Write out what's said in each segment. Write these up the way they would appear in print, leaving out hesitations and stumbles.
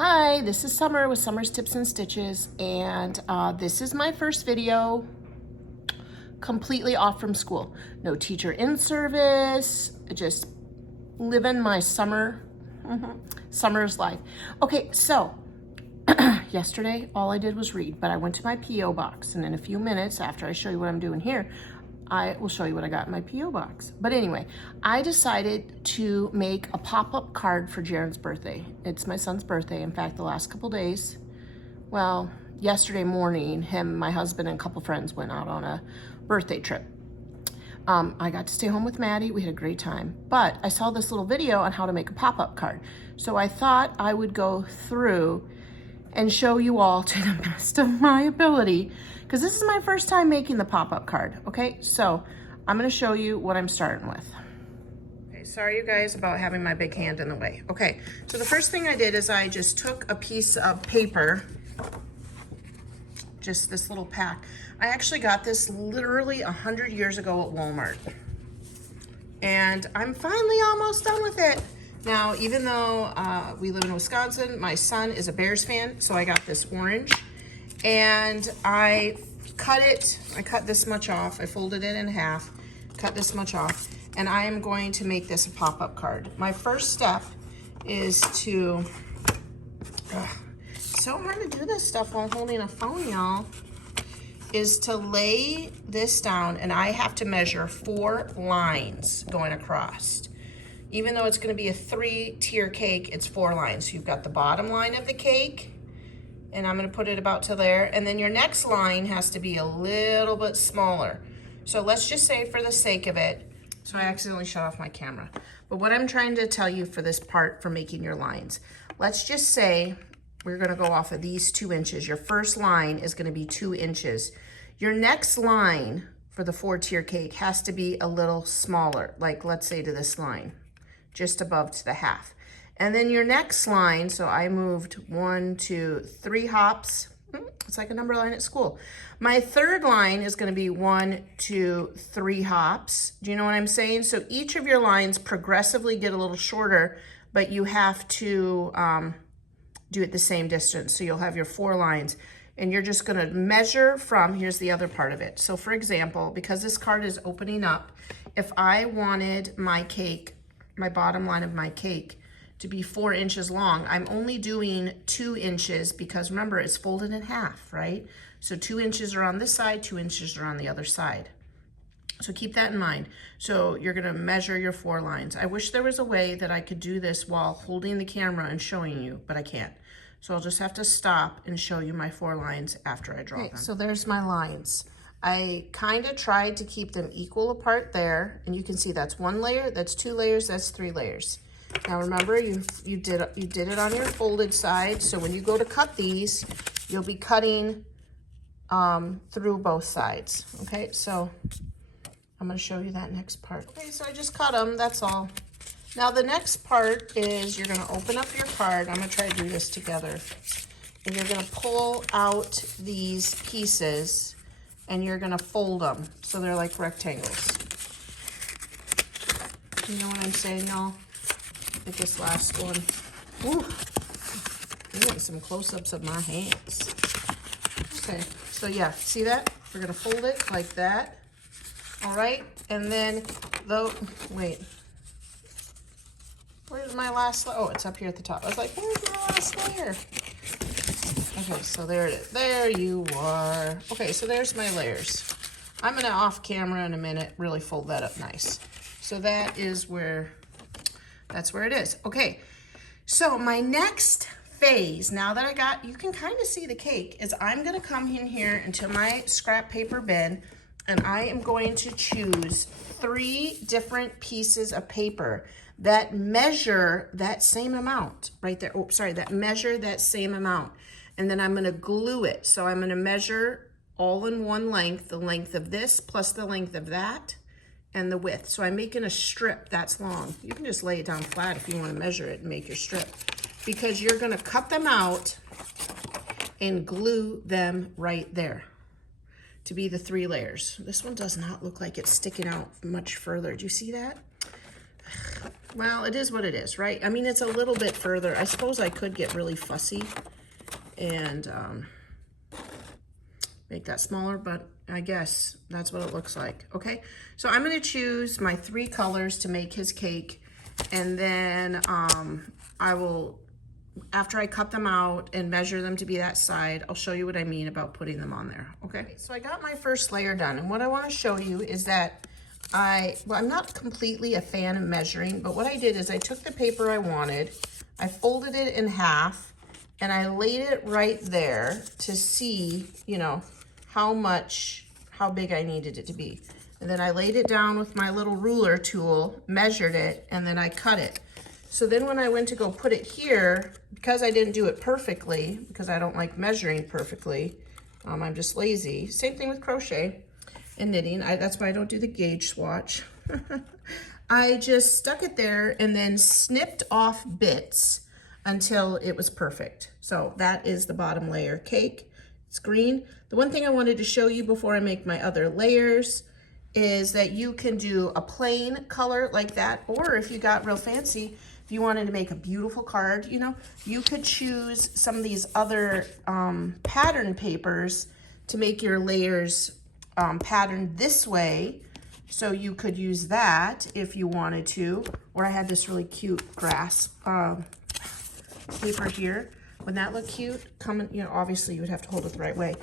Hi, this is Summer with Summer's Tips and Stitches, and this is my first video completely off from school. No teacher in service, just living my summer's life. Okay, so yesterday all I did was read, but I went to my P.O. box, and in a few minutes after I show you what I'm doing here, I will show you what I got in my P.O. box. But anyway, I decided to make a pop-up card for Jaren's birthday. It's my son's birthday. In fact, the last couple days, well, yesterday morning, my husband, and a couple friends went out on a birthday trip. I got to stay home with Maddie. We had a great time. But I saw this little video on how to make a pop-up card. So I thought I would go through and show you all to the best of my ability, because this is my first time making the pop-up card. Okay, so I'm going to show you what I'm starting with. Okay, sorry you guys about having my big hand in the way. Okay, so the first thing I did is I just took a piece of paper, just this little pack. I actually got this literally 100 years ago at Walmart, and I'm finally almost done with it. Now, even though we live in Wisconsin, my son is a Bears fan, so I got this orange, and I cut this much off. I folded it in half, cut this much off, and I am going to make this a pop-up card. My first step is to, so hard to do this stuff while holding a phone, y'all, is to lay this down, and I have to measure 4 lines going across. Even though it's going to be a 3-tier cake, it's 4 lines. So you've got the bottom line of the cake, and I'm going to put it about to there. And then your next line has to be a little bit smaller. So let's just say, for the sake of it, so I accidentally shut off my camera. But what I'm trying to tell you for this part for making your lines, let's just say we're going to go off of these 2 inches. Your first line is going to be 2 inches. Your next line for the 4-tier cake has to be a little smaller, like let's say to this line, just above to the half. And then your next line, so I moved 1, 2, 3 hops. It's like a number line at school. My third line is going to be 1, 2, 3 hops. Do you know what I'm saying? So each of your lines progressively get a little shorter, but you have to do it the same distance. So you'll have your 4 lines, and you're just going to measure from, here's the other part of it. So for example, because this card is opening up, if I wanted my cake, my bottom line of my cake, to be 4 inches long, I'm only doing 2 inches, because remember, it's folded in half, right? So 2 inches are on this side, 2 inches are on the other side. So keep that in mind. So you're gonna measure your 4 lines. I wish there was a way that I could do this while holding the camera and showing you, but I can't. So I'll just have to stop and show you my 4 lines after I draw them. So there's my lines. I kind of tried to keep them equal apart there, and you can see that's 1 layer, that's 2 layers, that's 3 layers. Now remember, you did it on your folded side, so when you go to cut these, you'll be cutting through both sides. Okay, so I'm going to show you that next part. Okay, so I just cut them, that's all. Now the next part is you're going to open up your card. I'm going to try to do this together. And you're going to pull out these pieces, and you're going to fold them so they're like rectangles. You know what I'm saying, y'all? At this last one. Ooh, I'm getting some close-ups of my hands. Okay, so yeah, see that? We're going to fold it like that. All right, and then, wait. Where's my last layer? Oh, it's up here at the top. I was like, where's my last layer? Okay, so there it is. There you are. Okay, so there's my layers. I'm gonna, off camera in a minute, really fold that up nice. So that is where, that's where it is. Okay, so my next phase, now that I got, you can kind of see the cake, is I'm gonna come in here into my scrap paper bin, and I am going to choose 3 different pieces of paper that measure that same amount right there. Oh, sorry, that measure that same amount. And then I'm gonna glue it. So I'm gonna measure all in one length, the length of this plus the length of that and the width. So I'm making a strip that's long. You can just lay it down flat if you wanna measure it and make your strip, because you're gonna cut them out and glue them right there to be the 3 layers. This one does not look like it's sticking out much further. Do you see that? Well, it is what it is, right? I mean, it's a little bit further. I suppose I could get really fussy and make that smaller, but I guess that's what it looks like. Okay, so I'm gonna choose my 3 colors to make his cake, and then I will, after I cut them out and measure them to be that side, I'll show you what I mean about putting them on there. Okay, so I got my first layer done, and what I want to show you is that I'm not completely a fan of measuring, but what I did is I took the paper I wanted, I folded it in half, and I laid it right there to see, you know, how big I needed it to be. And then I laid it down with my little ruler tool, measured it, and then I cut it. So then when I went to go put it here, because I didn't do it perfectly, because I don't like measuring perfectly, I'm just lazy. Same thing with crochet and knitting. That's why I don't do the gauge swatch. I just stuck it there and then snipped off bits until it was perfect. So that is the bottom layer cake. It's green. The one thing I wanted to show you before I make my other layers is that you can do a plain color like that, or if you got real fancy, if you wanted to make a beautiful card, you know, you could choose some of these other pattern papers to make your layers patterned this way. So you could use that if you wanted to. Or I had this really cute grass paper here. Wouldn't that look cute? You know, obviously you would have to hold it the right way.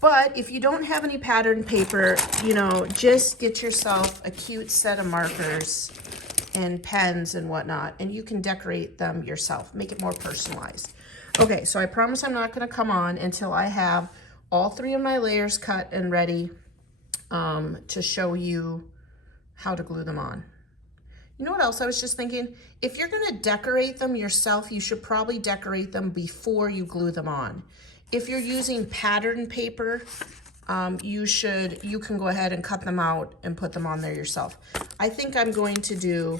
But if you don't have any pattern paper, you know, just get yourself a cute set of markers and pens and whatnot, and you can decorate them yourself, make it more personalized. Okay, so I promise I'm not gonna come on until I have all 3 of my layers cut and ready to show you how to glue them on. You know what else I was just thinking? If you're gonna decorate them yourself, you should probably decorate them before you glue them on. If you're using pattern paper, you can go ahead and cut them out and put them on there yourself. I think I'm going to do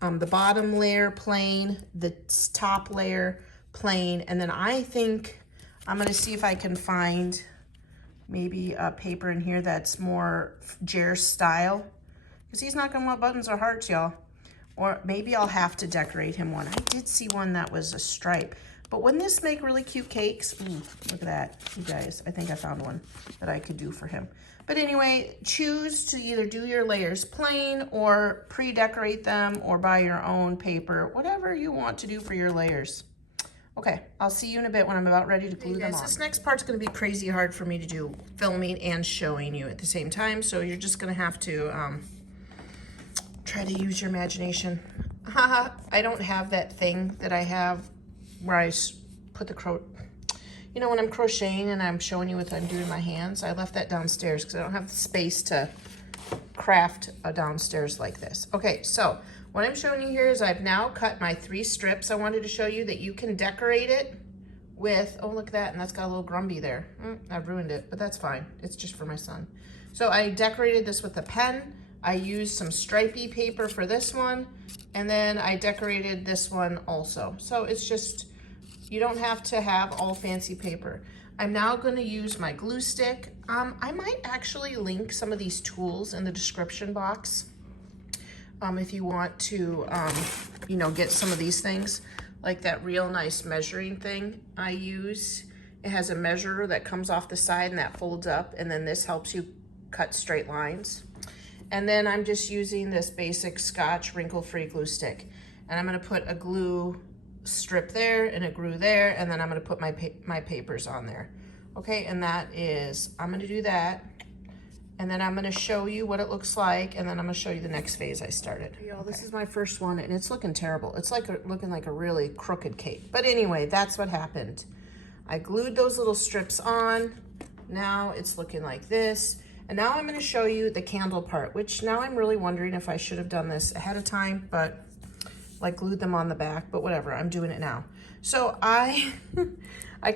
the bottom layer plain, the top layer plain, and then I think I'm gonna see if I can find maybe a paper in here that's more Jer style, because he's not gonna want buttons or hearts, y'all. Or maybe I'll have to decorate him one. I did see one that was a stripe. But wouldn't this make really cute cakes? Ooh, look at that, you guys. I think I found one that I could do for him. But anyway, choose to either do your layers plain or pre-decorate them or buy your own paper, whatever you want to do for your layers. Okay, I'll see you in a bit when I'm about ready to glue them on. This next part's gonna be crazy hard for me to do, filming and showing you at the same time, so you're just gonna have to try to use your imagination. Haha, I don't have that thing that I have where I put the you know, when I'm crocheting and I'm showing you what I'm doing with my hands, I left that downstairs because I don't have the space to craft a downstairs like this. Okay, so what I'm showing you here is I've now cut my 3 strips. I wanted to show you that you can decorate it with, oh, look at that, and that's got a little Grumby there. I've ruined it, but that's fine. It's just for my son. So I decorated this with a pen. I used some stripey paper for this one, and then I decorated this one also. So it's just, you don't have to have all fancy paper. I'm now going to use my glue stick. I might actually link some of these tools in the description box if you want to, you know, get some of these things, like that real nice measuring thing I use. It has a measurer that comes off the side and that folds up, and then this helps you cut straight lines. And then I'm just using this basic Scotch wrinkle-free glue stick. And I'm gonna put a glue strip there and a glue there, and then I'm gonna put my papers on there. Okay, and that is, I'm gonna do that. And then I'm gonna show you what it looks like, and then I'm gonna show you the next phase I started. Y'all, okay. This is my first one, and it's looking terrible. It's like looking like a really crooked cake. But anyway, that's what happened. I glued those little strips on. Now it's looking like this. And now I'm gonna show you the candle part, which now I'm really wondering if I should have done this ahead of time, but like glued them on the back, but whatever, I'm doing it now. So I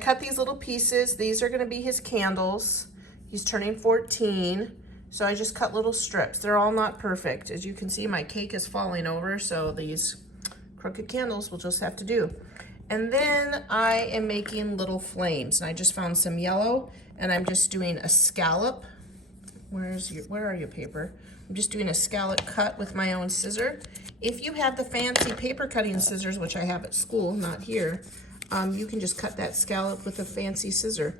cut these little pieces. These are gonna be his candles. He's turning 14, so I just cut little strips. They're all not perfect. As you can see, my cake is falling over, so these crooked candles will just have to do. And then I am making little flames, and I just found some yellow, and I'm just doing a scallop. Where are your paper? I'm just doing a scallop cut with my own scissor. If you have the fancy paper cutting scissors, which I have at school, not here, you can just cut that scallop with a fancy scissor.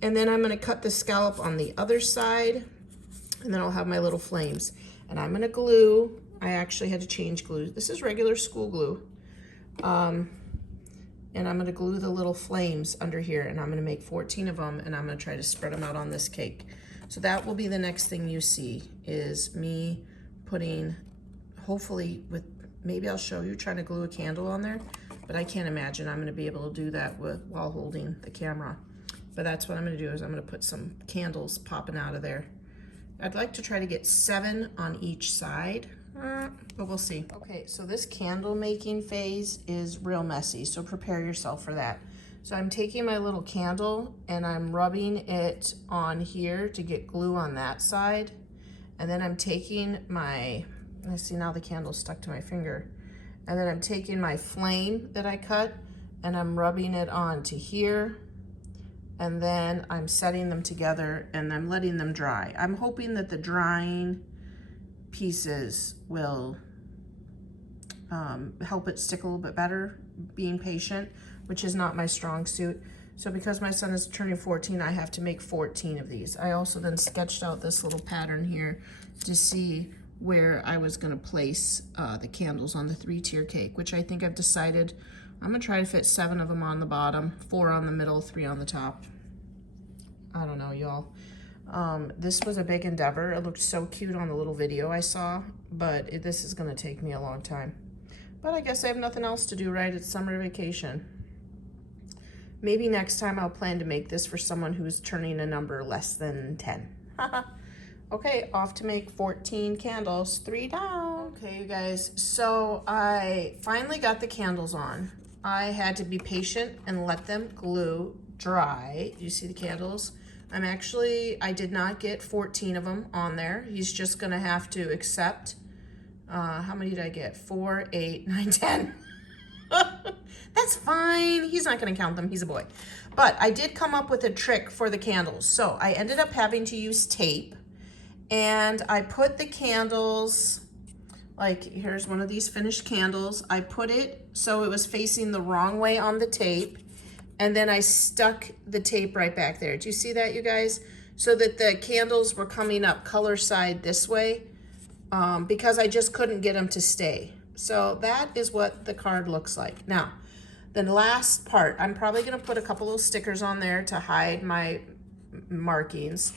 And then I'm gonna cut the scallop on the other side, and then I'll have my little flames. And I'm gonna glue, I actually had to change glue. This is regular school glue. And I'm gonna glue the little flames under here, and I'm gonna make 14 of them, and I'm gonna try to spread them out on this cake. So that will be the next thing you see, is me putting, hopefully with, maybe I'll show you trying to glue a candle on there, but I can't imagine I'm gonna be able to do that while holding the camera. But that's what I'm gonna do, is I'm gonna put some candles popping out of there. I'd like to try to get 7 on each side, but we'll see. Okay, so this candle making phase is real messy, so prepare yourself for that. So I'm taking my little candle and I'm rubbing it on here to get glue on that side. And then I'm taking my, I see now the candle's stuck to my finger. And then I'm taking my flame that I cut and I'm rubbing it onto here. And then I'm setting them together and I'm letting them dry. I'm hoping that the drying pieces will help it stick a little bit better, being patient, which is not my strong suit. So because my son is turning 14, I have to make 14 of these. I also then sketched out this little pattern here to see where I was gonna place the candles on the 3-tier cake, which I think I've decided I'm gonna try to fit 7 of them on the bottom, 4 on the middle, 3 on the top. I don't know, y'all. This was a big endeavor. It looked so cute on the little video I saw, but this is gonna take me a long time. But I guess I have nothing else to do, right? It's summer vacation. Maybe next time I'll plan to make this for someone who's turning a number less than 10. Okay, off to make 14 candles, 3 down. Okay, you guys, so I finally got the candles on. I had to be patient and let them glue dry. Do you see the candles? I did not get 14 of them on there. He's just gonna have to accept, how many did I get? 4, 8, 9, 10. That's fine. He's not gonna count them, he's a boy. But I did come up with a trick for the candles. So I ended up having to use tape, and I put the candles, like here's one of these finished candles. I put it so it was facing the wrong way on the tape, and then I stuck the tape right back there. Do you see that, you guys? So that the candles were coming up color side this way, because I just couldn't get them to stay. So that is what the card looks like. Now, the last part, I'm probably gonna put a couple of stickers on there to hide my markings.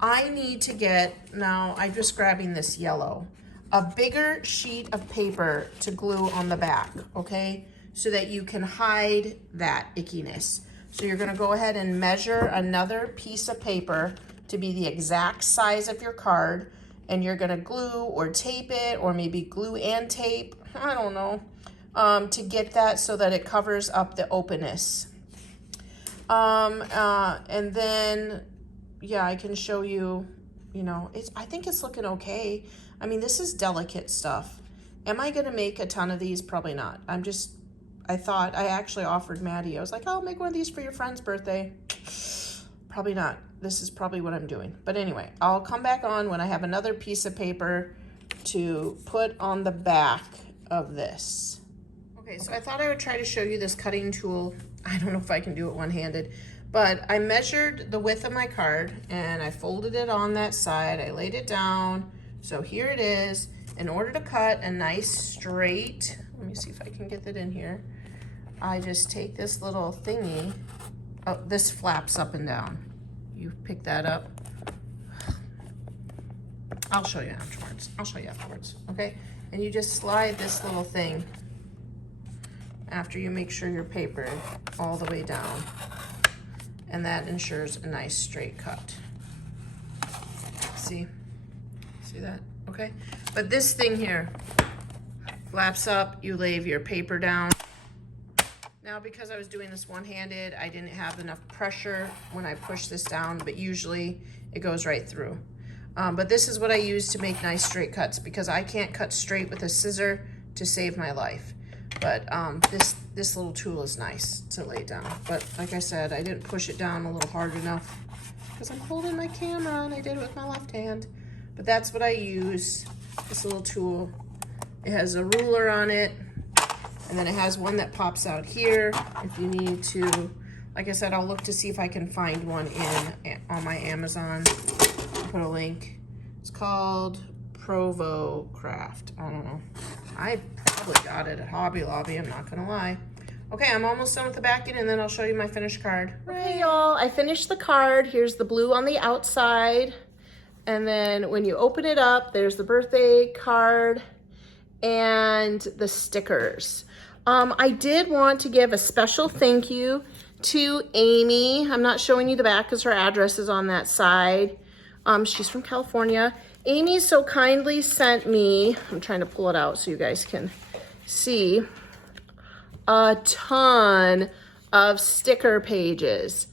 I need to get, now I'm just grabbing this yellow, a bigger sheet of paper to glue on the back, okay? So that you can hide that ickiness. So you're gonna go ahead and measure another piece of paper to be the exact size of your card, and you're gonna glue or tape it, or maybe glue and tape, I don't know, to get that so that it covers up the openness. And then, yeah, I can show you, you know, I think it's looking okay. I mean, this is delicate stuff. Am I gonna make a ton of these? Probably not. I actually offered Maddie, I was like, I'll make one of these for your friend's birthday. Probably not. This is probably what I'm doing. But anyway, I'll come back on when I have another piece of paper to put on the back of this. Okay, so I thought I would try to show you this cutting tool. I don't know if I can do it one-handed, but I measured the width of my card and I folded it on that side. I laid it down. So here it is. In order to cut a nice straight, let me see if I can get that in here. I just take this little thingy. Oh, this flaps up and down. You pick that up. I'll show you afterwards. Okay? And you just slide this little thing after you make sure your paper all the way down. And that ensures a nice straight cut. See that? Okay? But this thing here flaps up, you lay your paper down. Now, because I was doing this one-handed, I didn't have enough pressure when I push this down, but usually it goes right through. But this is what I use to make nice straight cuts, because I can't cut straight with a scissor to save my life. But this little tool is nice to lay down. But like I said, I didn't push it down a little hard enough because I'm holding my camera and I did it with my left hand. but that's what I use, this little tool. It has a ruler on it, and then it has one that pops out here if you need to. Like I said, I'll look to see if I can find one on my Amazon. I'll put a link. It's called Provo Craft. I don't know. I probably got it at Hobby Lobby, I'm not gonna lie. Okay, I'm almost done with the backing, and then I'll show you my finished card. Okay, y'all, I finished the card. Here's the blue on the outside. And then when you open it up, there's the birthday card and the stickers. I did want to give a special thank you to Amy. I'm not showing you the back because her address is on that side. She's from California. Amy so kindly sent me, I'm trying to pull it out so you guys can see, a ton of sticker pages.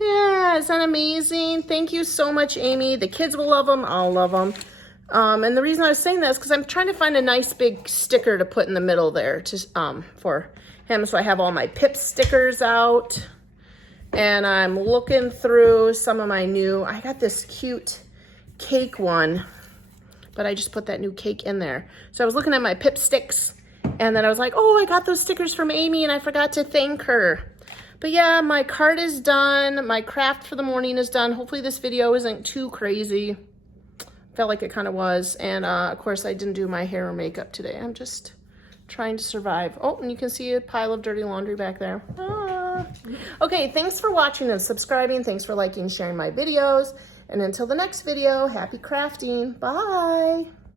Yeah, isn't that amazing? Thank you so much, Amy. The kids will love them. I'll love them. And the reason I was saying that is because I'm trying to find a nice big sticker to put in the middle there to, for him. So I have all my Pip stickers out. And I'm looking through some of my new, I got this cute cake one, but I just put that new cake in there. So I was looking at my Pip sticks, and then I was like, oh, I got those stickers from Amy and I forgot to thank her. But yeah, my card is done. My craft for the morning is done. Hopefully this video isn't too crazy. Felt like it kind of was. And of course I didn't do my hair or makeup today. I'm just trying to survive. Oh, and you can see a pile of dirty laundry back there. Ah. Okay, thanks for watching and subscribing. Thanks for liking, sharing my videos. And until the next video, happy crafting. Bye.